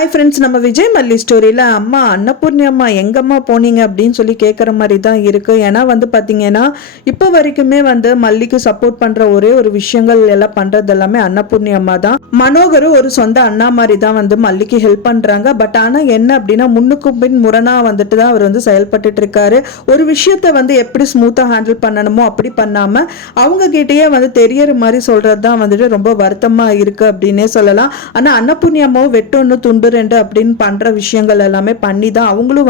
Hi friends, நம்ம விஜய் மல்லி ஸ்டோரியில் அம்மா அன்னபூர்ணி அம்மா எங்கம்மா போனீங்க அப்படின்னு சொல்லி கேட்குற மாதிரி தான் இருக்குது. ஏன்னா பார்த்தீங்கன்னா இப்போ வரைக்குமே மல்லிக்கு சப்போர்ட் பண்ணுற ஒரே ஒரு விஷயங்கள் எல்லாம் பண்ணுறது எல்லாமே அன்னபூர்ணி அம்மா தான். மனோகர் ஒரு சொந்த அண்ணா மாதிரி தான் மல்லிக்கு ஹெல்ப் பண்ணுறாங்க. பட் ஆனால் என்ன அப்படின்னா முன்னுக்கும் பின் முரணாக தான் அவர் செயல்பட்டு இருக்காரு. ஒரு விஷயத்த எப்படி ஸ்மூத்தாக ஹேண்டில் பண்ணணுமோ அப்படி பண்ணாமல் அவங்க கிட்டேயே தெரியற மாதிரி சொல்கிறது தான் ரொம்ப வருத்தமாக இருக்குது அப்படின்னே சொல்லலாம். ஆனால் அன்னபூர்ணி அம்மாவும் வெட்டொன்னு துண்டு ரெண்டு அப்படின்னு பண்ற விஷயங்கள் எல்லாமே பண்ணி தான் அவங்களும்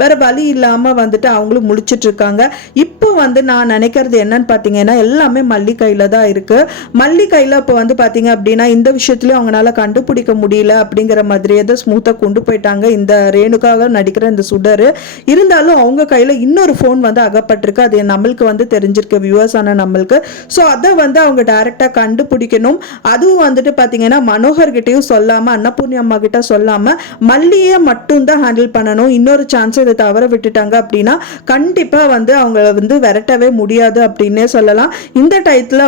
வேற வழி இல்லாம அவங்களும் முழிச்சிட்டு இருக்காங்க. இப்போ நான் நினைக்கிறது என்னன்னு பாத்தீங்கன்னா எல்லாமே மல்லி கையில தான் இருக்கு. மல்லி கையில இப்போ பாத்தீங்க அப்படின்னா இந்த விஷயத்துலயும் அவங்களால கண்டுபிடிக்க முடியல அப்படிங்கிற மாதிரியே தான் ஸ்மூத்தா கொண்டு போயிட்டாங்க இந்த ரேணுக்காக நடிக்கிற இந்த சுடர். இருந்தாலும் அவங்க கையில இன்னொரு போன் அகப்பட்டிருக்கு. அது நம்மளுக்கு தெரிஞ்சிருக்கு, வியூவர்ஸ் ஆன நம்மளுக்கு. ஸோ அதை அவங்க டைரக்டா கண்டுபிடிக்கணும். அதுவும் பாத்தீங்கன்னா மனோகர் கிட்டையும் சொல்லாம அன்னபூர்ணி அம்மா கிட்ட சொல்லாம மல்லியை மட்டும் தான் ஹேண்டில் பண்ணணும். இன்னொரு சான்ஸ் இதை தவற விட்டுட்டாங்க அப்படின்னா கண்டிப்பா அவங்க விரட்டவே முடியாது அப்படின்னே சொல்லலாம். இந்த டயத்துல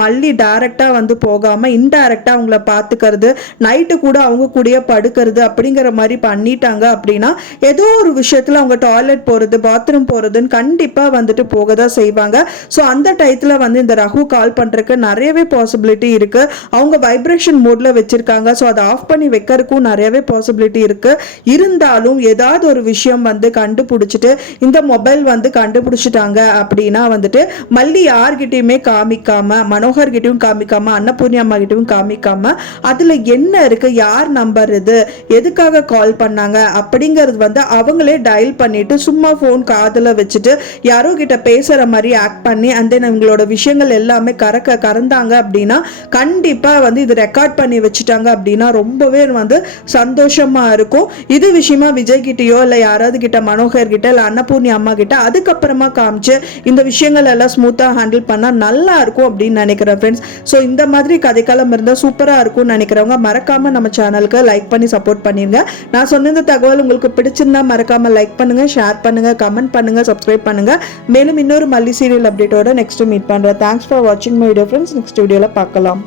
மல்லி டைரக்டா போகாம இன்டைரக்டா அவங்கள பாத்துக்கிறது, நைட்டு கூட அவங்க கூடயே படுக்கிறது அப்படிங்கிற மாதிரி பண்ணிட்டாங்க அப்படின்னா ஏதோ ஒரு விஷயத்துல அவங்க டாய்லெட் போறது, பாத்ரூம் போறதுன்னு கண்டிப்பா போகதான் செய்வாங்க. ஸோ அந்த டயத்துல இந்த ரகு கால் பண்றதுக்கு நிறையவே பாசிபிலிட்டி இருக்கு. அவங்க வைப்ரேஷன் மோட்ல வச்சிருக்காங்க. ஸோ அதை ஆஃப் பண்ணி வைக்கிறதுக்கும் நிறையவே பாசிபிலிட்டி இருக்கு. இருந்தாலும் ஏதாவது ஒரு விஷயம் கண்டுபிடிச்சிட்டு இந்த மொபைல் கண்டுபிடிச்சிட்டாங்க அப்படின்னா மல்லி யார்கிட்டயுமே காமிக்காம, மனோகர் கிட்டையும் காமிக்காம, அன்னபூர்ணி அம்மா கிட்டையும் காமிக்காம அதுல என்ன இருக்கு, யார் நம்பர் இது, எதுக்காக கால் பண்ணாங்க அப்படிங்கிறது அவங்களே டயல் பண்ணிட்டு சும்மா போன் காதுல வச்சுட்டு யாரோ கிட்ட பேசுற மாதிரி ஆக்ட் பண்ணி அந்த இவங்களோட விஷயங்கள் எல்லாமே கறந்தாங்க அப்படின்னா கண்டிப்பா இது ரெக்கார்ட் பண்ணி வச்சுட்டாங்க அப்படின்னா ரொம்பவே சந்தோஷமா இருக்கும். இது விஷயமா விஜய் கிட்டயோ இல்ல யாராவது கிட்ட, மனோகர் கிட்ட இல்ல அன்னபூர்ணி அம்மா கிட்ட அதுக்கப்புறமா காமிச்சு இந்த விஷயங்கள் எல்லாம் ஸ்மூத்தா ஹேண்டில் பண்ணா நல்லா இருக்கும் அப்படின்னு நினைக்கிறேன் ஃப்ரெண்ட்ஸ். ஸோ இந்த மாதிரி கதைக்காலம் இருந்தா சூப்பரா இருக்கும்னு நினைக்கிறவங்க மறக்காம நம்ம சேனலுக்கு லைக் பண்ணி சப்போர்ட் பண்ணிருங்க. நான் சொன்ன இந்த தகவல் உங்களுக்கு பிடிச்சிருந்தா மறக்காம லைக் பண்ணுங்க, ஷேர் பண்ணுங்க, கமெண்ட் பண்ணுங்க, சப்ஸ்கிரைப் பண்ணுங்க. மேலும் இன்னொரு மல்லி சீரியல் அப்டேட்டோட நெக்ஸ்ட் மீட் பண்றேன். தேங்க்ஸ் ஃபார் வாட்சிங் மை வீடியோ ஃப்ரெண்ட்ஸ். நெக்ஸ்ட் வீடியோல பார்க்கலாம்.